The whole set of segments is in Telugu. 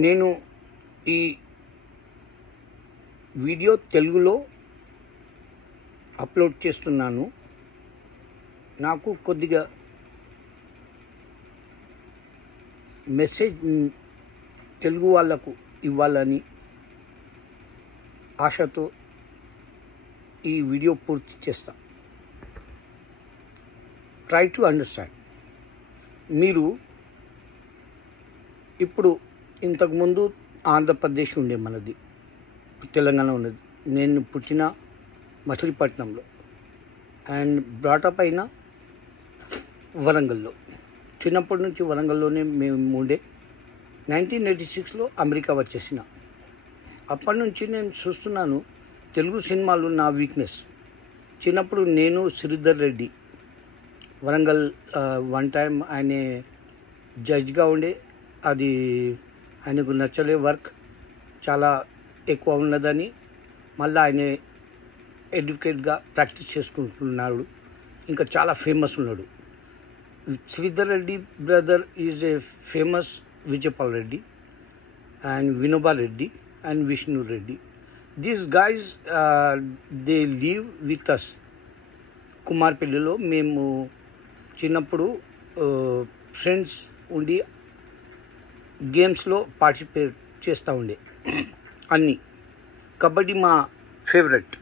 నేను ఈ వీడియో తెలుగులో అప్లోడ్ చేస్తున్నాను. నాకు కొద్దిగా మెసేజ్ తెలుగు వాళ్ళకు ఇవ్వాలని ఆశతో ఈ వీడియో పూర్తి చేస్తా. Try to understand. మీరు ఇప్పుడు ఇంతకుముందు ఆంధ్రప్రదేశ్ ఉండే, మనది తెలంగాణ ఉన్నది. నేను పుట్టిన మచిలీపట్నంలో అండ్ బ్రాటప్ అయిన వరంగల్లో. చిన్నప్పటి నుంచి వరంగల్లోనే మేము ఉండే. 1986లో అమెరికా వచ్చేసిన. అప్పటి నుంచి నేను చూస్తున్నాను తెలుగు సినిమాలు నా వీక్నెస్. చిన్నప్పుడు నేను శ్రీధర్ రెడ్డి వరంగల్ వన్ టైం ఆయన జడ్జ్గా ఉండే. అది ఆయనకు నచ్చలే, వర్క్ చాలా ఎక్కువ ఉన్నదని మళ్ళీ ఆయన అడ్వకేట్గా ప్రాక్టీస్ చేసుకుంటున్నాడు. ఇంకా చాలా ఫేమస్ ఉన్నాడు. Sridhar Reddy brother is a famous Vijaypal Reddy and Vinoba Reddy and Vishnu Reddy. These guys they live with us. కుమార్పల్లిలో మేము చిన్నప్పుడు ఫ్రెండ్స్ ఉండి గేమ్స్లో పార్టిసిపేట్ చేస్తూ ఉండే. అన్నీ కబడ్డీ మా ఫేవరెట్.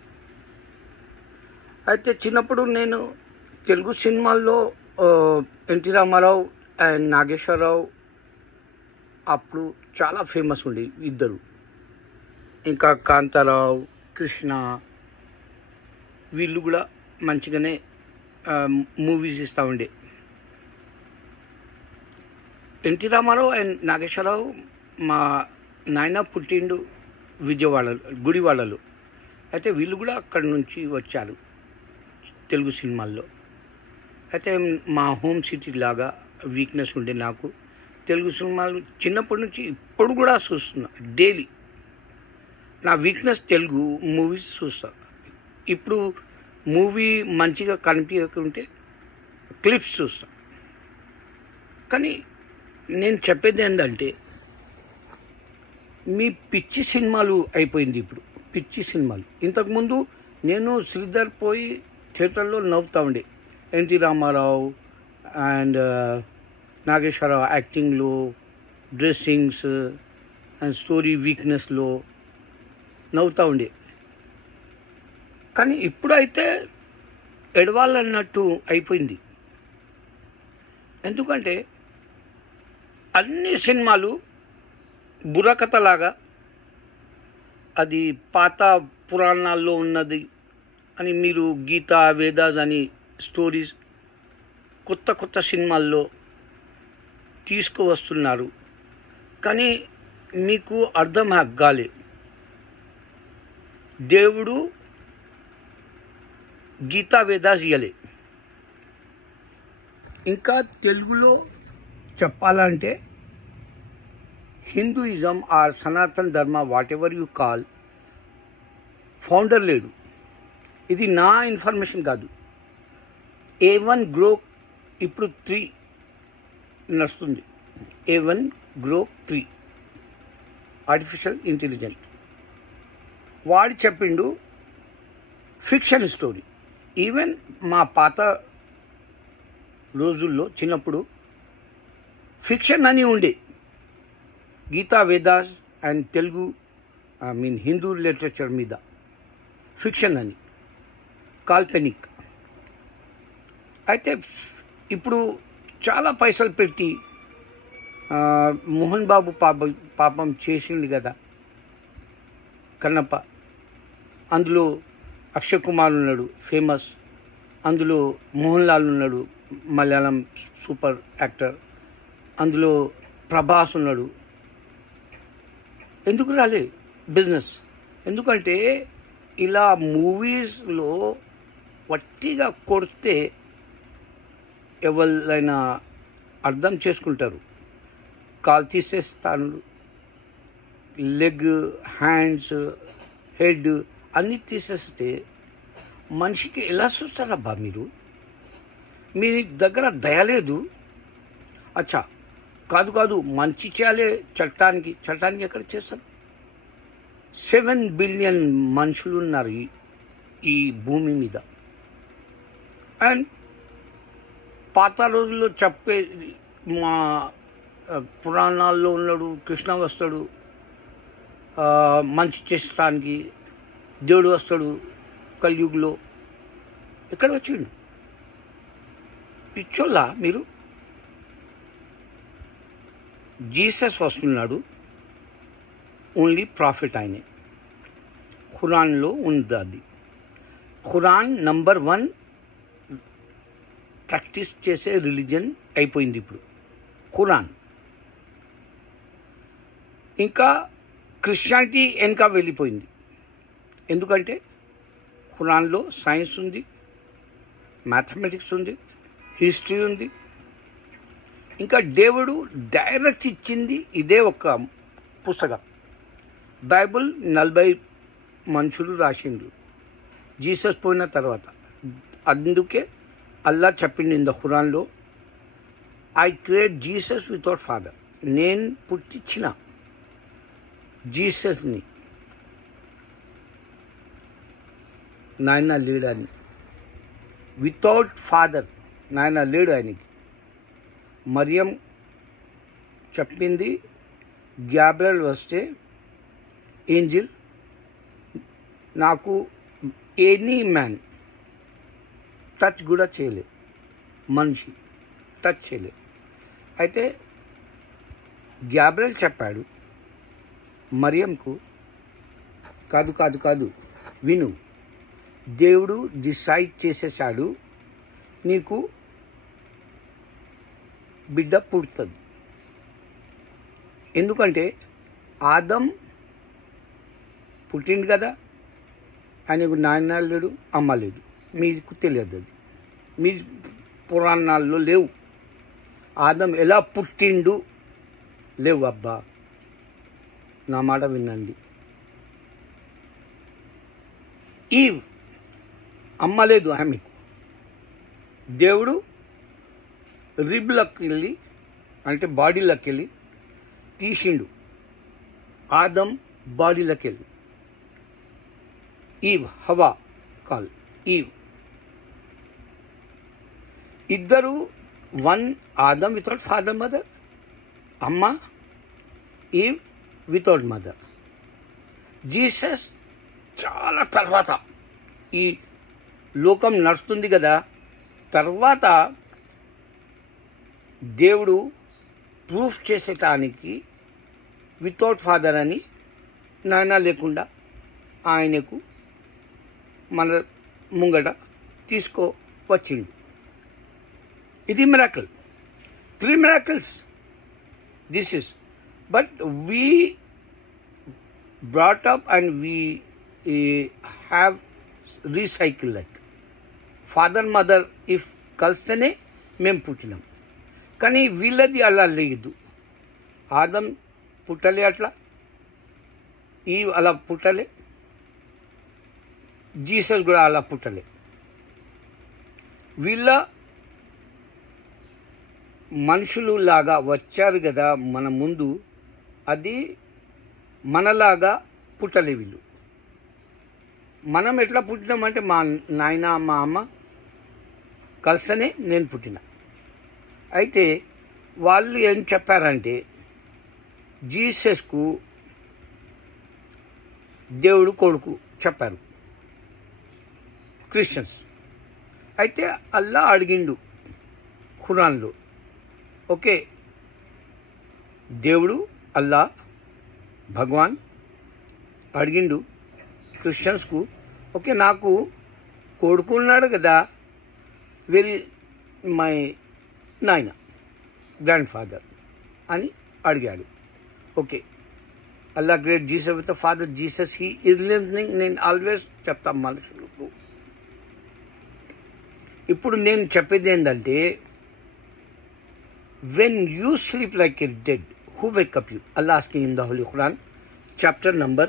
అయితే చిన్నప్పుడు నేను తెలుగు సినిమాల్లో ఎన్టీ రామారావు అండ్ నాగేశ్వరరావు అప్పుడు చాలా ఫేమస్ ఉండే ఇద్దరు. ఇంకా కాంతారావు, కృష్ణ, వీళ్ళు కూడా మంచిగానే మూవీస్ ఇస్తూ ఉండే. ఎన్టీ రామారావు అండ్ నాగేశ్వరరావు మా నాయన పుట్టిండు విజయవాడలో, గుడివాడలో. అయితే వీళ్ళు కూడా అక్కడి నుంచి వచ్చారు తెలుగు సినిమాల్లో. అయితే మా హోమ్ సిటీ లాగా వీక్నెస్ ఉండే నాకు. తెలుగు సినిమాలు చిన్నప్పటి నుంచి ఇప్పుడు కూడా చూస్తున్నా డైలీ. నా వీక్నెస్ తెలుగు మూవీస్ చూస్తా. ఇప్పుడు మూవీ మంచిగా కనిపించకుంటే క్లిప్స్ చూస్తా. కానీ నేను చెప్పేది ఏంటంటే, మీ పిచ్చి సినిమాలు అయిపోయింది ఇప్పుడు. పిచ్చి సినిమాలు. ఇంతకుముందు నేను శ్రీధర్ పోయి థియేటర్లో నవ్వుతూ ఉండే. ఎన్టీ రామారావు అండ్ నాగేశ్వరరావు యాక్టింగ్లో, డ్రెస్సింగ్స్ అండ్ స్టోరీ వీక్నెస్లో నవ్వుతూ ఉండే. కానీ ఇప్పుడైతే ఎడవాలన్నట్టు అయిపోయింది. ఎందుకంటే అన్ని సినిమాలు బుర్రకథలాగా, అది పాత పురాణాల్లో ఉన్నది అని మీరు గీత వేదాస్ అని స్టోరీస్ కొత్త కొత్త సినిమాల్లో తీసుకువస్తున్నారు. కానీ మీకు అర్థం కాలే. దేవుడు గీతా వేదాస్ ఇయ్యలే. ఇంకా తెలుగులో చెప్పాలంటే హిందూయిజం ఆర్ సనాతన్ ధర్మ, what ever you call, founder లేడు. ఇది నా ఇన్ఫర్మేషన్ కాదు. A1 గ్రో ఇప్పుడు 3 నడుస్తుంది. A1 grow 3 artificial intelligent. వాడు చెప్పిండు ఫిక్షన్ స్టోరీ. ఈవెన్ మా పాత రోజుల్లో చిన్నప్పుడు ఫిక్షన్ అని ఉండే. గీతా వేదాస్ అండ్ తెలుగు హిందూ లిటరేచర్ మీద ఫిక్షన్ అని, కాల్పనిక్. అయితే ఇప్పుడు చాలా పైసలు పెట్టి మోహన్ బాబు పాపం చేసిండు కదా కన్నప్ప. అందులో అక్షయ్ కుమార్ ఉన్నాడు ఫేమస్. అందులో మోహన్ లాల్ ఉన్నాడు మలయాళం సూపర్ యాక్టర్. అందులో ప్రభాస్ ఉన్నాడు. ఎందుకు రాలే బిజినెస్? ఎందుకంటే ఇలా మూవీస్లో వట్టిగా కొడితే ఎవరైనా అర్థం చేసుకుంటారు. కాల్ తీసేస్తాను, లెగ్, హ్యాండ్స్, హెడ్ అన్నీ తీసేస్తే మనిషికి ఎలా చూస్తారబ్బా మీరు? మీ దగ్గర దయ లేదు. అచ్చా, కాదు కాదు, మంచి చేయాలి చట్టానికి ఎక్కడ చేస్తారు? 7 బిలియన్ మనుషులు ఉన్నారు ఈ భూమి మీద. అండ్ పాత రోజుల్లో చెప్పే మా పురాణాల్లో ఉన్నాడు, కృష్ణ వస్తాడు మంచి చేసడానికి, దేవుడు వస్తాడు కలియుగులో. ఎక్కడ వచ్చిండు? పిచ్చోళ్ళ మీరు? జీసస్ వస్తున్నాడు, ఓన్లీ ప్రాఫిట్ ఆయనే. ఖురాన్లో ఉంది అది. ఖురాన్ నంబర్ 1 ప్రాక్టీస్ చేసే రిలీజన్ అయిపోయింది ఇప్పుడు ఖురాన్. ఇంకా క్రిస్టియానిటీ వెనక వెళ్ళిపోయింది. ఎందుకంటే ఖురాన్లో సైన్స్ ఉంది, మ్యాథమెటిక్స్ ఉంది, హిస్టరీ ఉంది. ఇంకా దేవుడు డైరెక్ట్ ఇచ్చింది ఇదే ఒక పుస్తకం. బైబుల్ 40 మనుషులు రాసిండ్రు జీసస్ పోయిన తర్వాత. అందుకే అల్లా చెప్పింది ఇన్ ద ఖురాన్లో, I create Jesus without father. నేను పుట్టించిన జీసస్ని, నాయన లేడు అని. వితౌట్ ఫాదర్, నాయన లేడు ఆయనకి. మరియం చెప్పింది, గ్యాబ్రియల్ వస్తే ఏంజిల్, నాకు ఎనీ మ్యాన్ టచ్ కూడా చేయలే, మనిషి టచ్ చేయలే. అయితే గ్యాబ్రియల్ చెప్పాడు మరియంకు, కాదు కాదు కాదు విను, దేవుడు డిసైడ్ చేసేసాడు నీకు బిడ్డ పుడుతుంది. ఎందుకంటే ఆదం పుట్టిండు కదా, ఆయనకు నాయన లేడు, అమ్మ లేదు. మీకు తెలియదు, అది మీ పురాణాల్లో లేవు. ఆదం ఎలా పుట్టిండు లేవు. అబ్బా నా మాట వినండి. ఈవ్ అమ్మ లేదు ఆమెకు. దేవుడు రిబ్లోకి వెళ్ళి, అంటే బాడీలోకి వెళ్ళి తీసిండు. ఆదం బాడీలోకి వెళ్ళి. ఈవ్, హవా కాల్ ఈవ్. ఇద్దరు వన్. ఆదం వితౌట్ ఫాదర్ మదర్, అమ్మ ఈవ్ వితౌట్ మదర్. జీసస్ చాలా తర్వాత, ఈ లోకం నడుస్తుంది కదా, తర్వాత దేవుడు ప్రూఫ్ చేసేటానికి వితౌట్ ఫాదర్ అని, నాయన లేకుండా ఆయనకు మన ముంగట తీసుకువచ్చిండు. ఇది miracle. 3 miracles this is. But we brought up and we have recycled that. Father mother if కలిస్తేనే మేము పుట్టినాం. కానీ వీళ్ళది అలా లేదు. ఆదం పుట్టలే అట్లా, ఈ అలా పుట్టలే, జీసస్ కూడా అలా పుట్టలే. వీళ్ళ మనుషులు లాగా వచ్చారు కదా మన ముందు, అది మనలాగా పుట్టలే వీళ్ళు. మనం ఎట్లా పుట్టినామంటే మా నాయన మా అమ్మ కలిస్తేనే నేను పుట్టిన. అయితే వాళ్ళు ఏం చెప్పారంటే జీసస్కు దేవుడు కొడుకు చెప్పారు క్రిస్టియన్స్. అయితే అల్లా అడిగిండు ఖురాన్లో, ఓకే దేవుడు అల్లా భగవాన్ అడిగిండు క్రిస్టియన్స్కు, ఓకే నాకు కొడుకు ఉన్నాడు కదా, వెరీ మై నాయన గ్రాండ్ ఫాదర్ అని అడిగాడు. Okay Allah great Jesus with father Jesus he is living. నేను ఆల్వేస్ చెప్తాం మనుషులకు. ఇప్పుడు నేను చెప్పేది ఏంటంటే, when you sleep like a dead, who wake up you? Allah asking in the Holy Quran, chapter number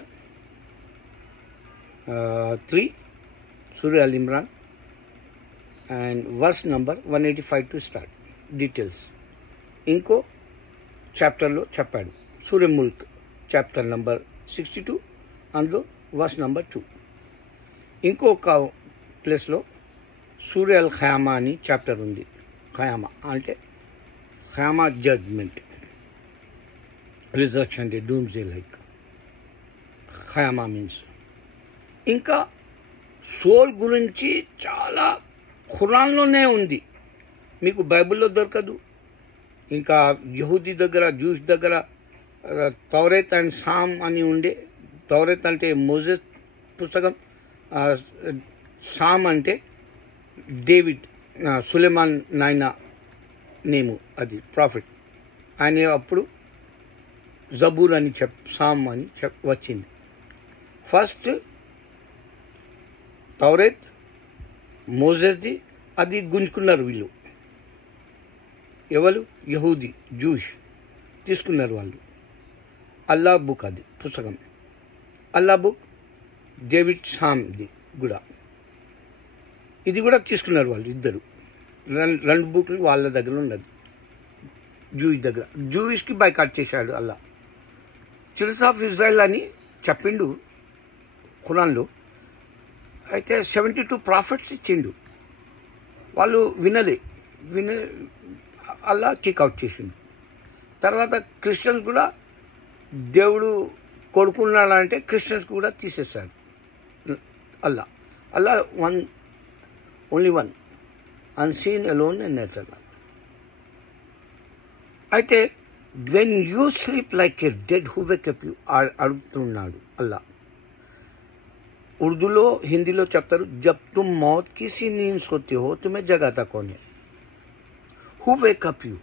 3, Surah Al-Imran, and verse number 185 to start. Details. इनको చాప్టర్లో చెప్పాడు. సూర్య ముల్క్ చాప్టర్ నంబర్ 62, అందులో వర్స్ నంబర్ 2. ఇంకొక ప్లేస్లో సూర్య అల్ ఖయామా అని చాప్టర్ ఉంది. ఖయామా అంటే ఖయామా judgement, resurrection day, doomsday, like ఖయామా మీన్స్. ఇంకా సోల్ గురించి చాలా ఖురాన్లోనే ఉంది, మీకు బైబిల్లో దొరకదు. ఇంకా యహూదీ దగ్గర, జూస్ దగ్గర తౌరేత్ అండ్ సామ్ అని ఉండే. తౌరేత్ అంటే మోజెస్ పుస్తకం, సామ్ అంటే డేవిడ్, సులైమాన్ నాయన నేము, అది ప్రాఫిట్. ఆయన అప్పుడు జబూర్ అని సామ్ అని వచ్చింది. ఫస్ట్ తౌరేత్ మోజెస్ది, అది గుంజుకున్నారు వీళ్ళు. ఎవరు? యహూదీ, జూష్ తీసుకున్నారు వాళ్ళు. అల్లా బుక్ అది పుస్తకం. అల్లా బుక్ డేవిడ్ సామ్ది కూడా, ఇది కూడా తీసుకున్నారు వాళ్ళు ఇద్దరు. రెండు బుక్లు వాళ్ళ దగ్గర ఉన్నది, జూయిష్ దగ్గర. జూయిష్కి బైకాట్ చేశాడు అల్లా. చిల్డ్రన్స్ ఆఫ్ ఇజ్రాయెల్ అని చెప్పిండు ఖురాన్లో. అయితే 72 ప్రాఫిట్స్ ఇచ్చిండు, వాళ్ళు వినలే. అల్లా కిక్అవుట్ చేసిండు. తర్వాత క్రిస్టియన్స్ కూడా దేవుడు కొడుకున్నాడంటే క్రిస్టియన్స్ కూడా తీసేశాడు Allah. Allah only one, unseen, alone and eternal. అయితే when you sleep like a dead who wake up you అడుగుతున్నాడు అల్లా. ఉర్దూలో, హిందీలో చెప్తారు, జబ్ తుమ్ మౌత్ కిసి నీంద్ సోతే హో తుమ్హే జగాతా కౌన్ హై. హూ వేకప్ యూ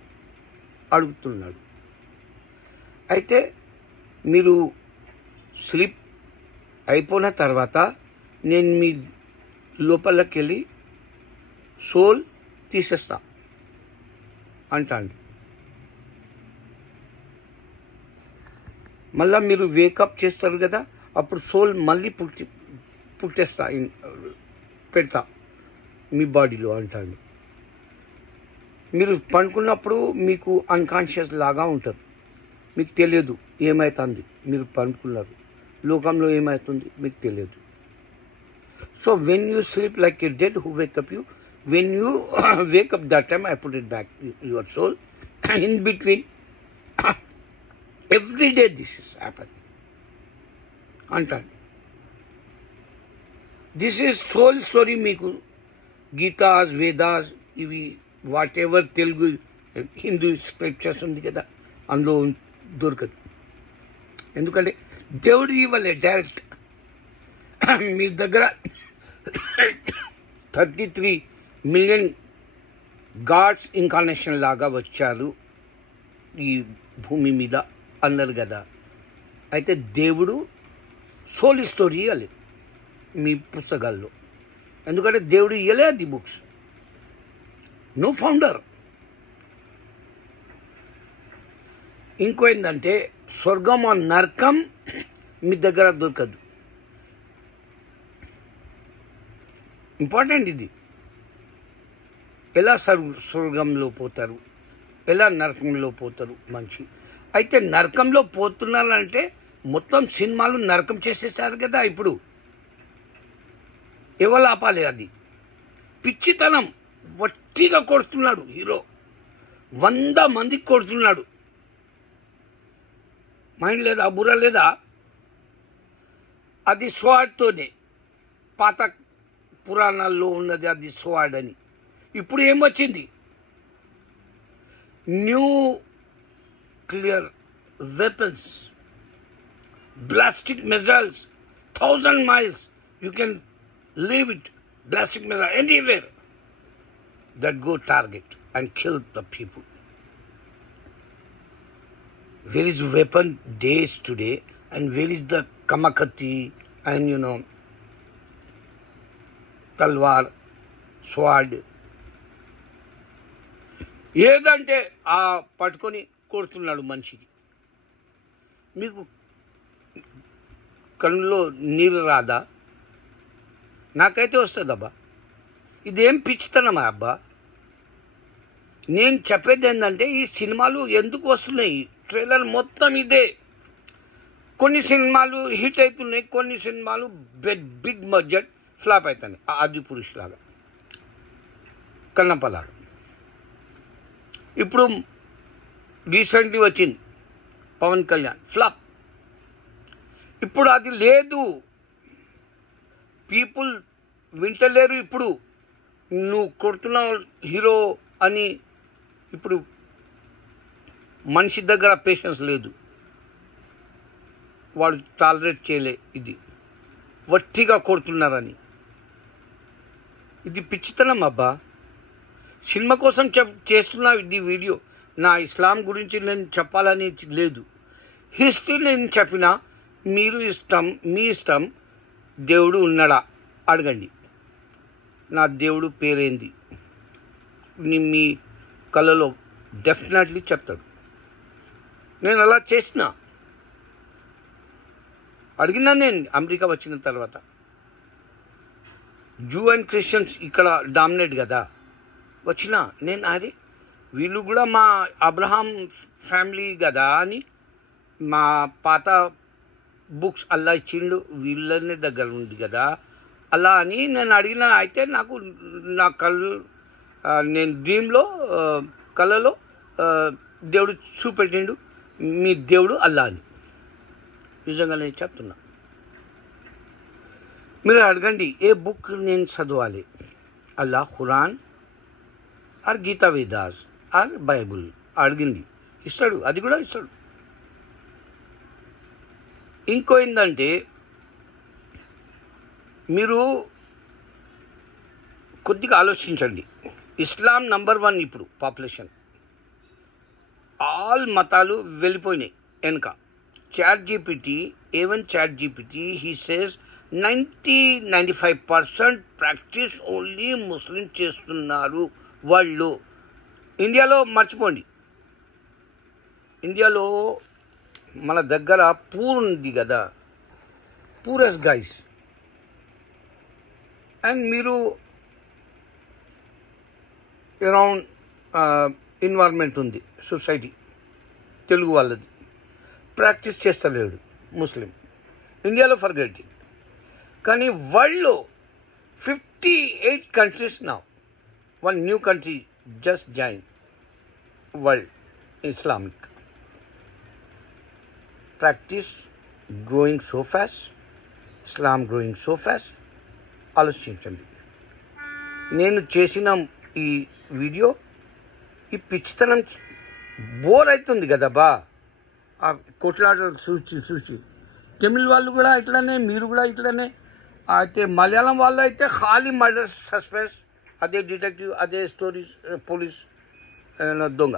అడుగుతున్నాడు. అయితే మీరు స్లీప్ అయిపోయిన తర్వాత నేను మీ లోపలికి వెళ్ళి సోల్ తీసేస్తా అంటాడు. మళ్ళా మీరు వేకప్ చేస్తారు కదా, అప్పుడు సోల్ మళ్ళీ పుట్టేస్తా, పెడతా మీ బాడీలో అంటాడు. మీరు పండుకున్నప్పుడు మీకు అన్కాన్షియస్ లాగా ఉంటారు, మీకు తెలియదు ఏమవుతుంది. మీరు పండుకున్నారు, లోకంలో ఏమవుతుంది మీకు తెలియదు. So when you sleep like a dead who wake up you, when you wake up that time I put it back your soul. In between every day this is happen అంటాడు. This is soul story. మీకు గీతాస్, వేదాస్, ఇవి whatever Telugu Hindu scriptures ఉంది కదా, అందులో దొరకదు. ఎందుకంటే దేవుడు ఇవ్వలే డైరెక్ట్. మీ దగ్గర 33 మిలియన్ గాడ్స్ ఇన్కార్నేషన్ లాగా వచ్చారు ఈ భూమి మీద అన్నారు కదా. అయితే దేవుడు సోల్ స్టోరీ ఇవ్వాలి మీ పుస్తకాల్లో, ఎందుకంటే దేవుడు ఇవ్వలే అది బుక్స్. No founder. ఇంకో ఏంటంటే స్వర్గం నరకం మీ దగ్గర దొరకదు. ఇంపార్టెంట్ ఇది. ఎలా స్వర్గంలో పోతారు, ఎలా నరకంలో పోతారు మనిషి. అయితే నరకంలో పోతున్నారంటే మొత్తం సినిమాలు నరకం చేసేసారు కదా. ఇప్పుడు ఎవరు ఆపాలి? అది పిచ్చితనం. వట్టిగా కొడుతున్నాడు హీరో, 100 మందికి కొడుతున్నాడు. మైండ్ లేదా, బుర్ర లేదా? అది స్వాడ్తోనే. పాత పురాణాల్లో ఉన్నది అది స్వాడ్ అని. ఇప్పుడు ఏమొచ్చింది? Nuclear weapons, ballistic missiles, 1000 miles you can leave it, blastic missile anywhere that go target and kill the people. Where is weapon days today, and where is the kamakati and talwar, sword? ఏదంటే ఆ పట్టుకొని కొడుతున్నాడు మనిషికి. మీకు కళ్ళలో నీరు రాదా? నాకైతే వస్తుందబ్బా. ఇదేం పిచ్చితనమా అబ్బా? నేను చెప్పేది ఏంటంటే ఈ సినిమాలు ఎందుకు వస్తున్నాయి? ట్రైలర్ మొత్తం ఇదే. కొన్ని సినిమాలు హిట్ అవుతున్నాయి, కొన్ని సినిమాలు బిగ్ బడ్జెట్ ఫ్లాప్ అవుతున్నాయి. ఆది పురుష్ లాగా, కన్నప్పలాగా. ఇప్పుడు రీసెంట్లీ వచ్చింది పవన్ కళ్యాణ్, ఫ్లాప్. ఇప్పుడు అది లేదు, పీపుల్ వింటలేరు. ఇప్పుడు నువ్వు కొడుతున్నావు హీరో అని ఇప్పుడు మనిషి దగ్గర పేషెన్స్ లేదు, వాడు టాలరేట్ చేయలే. ఇది వట్టిగా కొడుతున్నారని, ఇది పిచ్చితనం అబ్బా. సినిమా కోసం చేస్తున్నా ఇది వీడియో. నా ఇస్లాం గురించి నేను చెప్పాలని లేదు, హిస్టరీ నేను చెప్పినా. మీరు మీ ఇష్టం. దేవుడు ఉన్నాడా అడగండి. నా దేవుడు పేరేంది మీ కళలో డెఫినెట్లీ చెప్తాడు. నేను అలా చేసిన, అడిగినా. నేను అమెరికా వచ్చిన తర్వాత జూ అండ్ క్రిస్టియన్స్ ఇక్కడ డామినేట్ కదా, వచ్చిన నేను అదే వీళ్ళు కూడా మా అబ్రహాం ఫ్యామిలీ కదా అని, మా పాత బుక్స్ అల్లా ఇచ్చిండు వీళ్ళని దగ్గర ఉంది కదా అలా అని నేను అడిగిన. అయితే నాకు నా నేను డ్రీమ్లో కళలో దేవుడు చూపెట్టిండు మీ దేవుడు అల్లా అని. నిజంగా నేను చెప్తున్నా, మీరు అడగండి ఏ బుక్ నేను చదవాలి. Allah, Quran or Gita Vedas or Bible అడిగింది, ఇస్తాడు. అది కూడా ఇస్తాడు. ఇంకో ఏంటంటే మీరు కొద్దిగా ఆలోచించండి. ఇస్లాం నంబర్ 1 ఇప్పుడు పాపులేషన్. ఆల్ మతాలు వెళ్ళిపోయినాయి వెనుక. Chat GPT he says 90-95% practice only ముస్లిం చేస్తున్నారు వాళ్ళు. ఇండియాలో మర్చిపోండి, ఇండియాలో మన దగ్గర పూర్ ఉంది కదా, పూరెస్ట్ గైస్. అండ్ మీరు అరౌండ్ ఎన్వైర్న్మెంట్ ఉంది, సొసైటీ తెలుగు వాళ్ళది, ప్రాక్టీస్ చేస్తలేడు ముస్లిం. ఇండియాలో ఫర్గెట్. కానీ వరల్డ్లో 58 కంట్రీస్ నా, 1 new country just join world Islamic. Practice growing so fast, Islam growing so fast. ఆలోచించండి. నేను చేసిన ఈ వీడియో ఈ పిచ్చితనం బోర్ అవుతుంది కదా బా, ఆ కొట్లాటలు చూసి. తమిళ వాళ్ళు కూడా ఇట్లనే, మీరు కూడా ఇట్లనే. అయితే మలయాళం వాళ్ళు అయితే ఖాళీ మర్డర్, సస్పెన్స్, అదే డిటెక్టివ్, అదే స్టోరీస్, పోలీస్, దొంగ.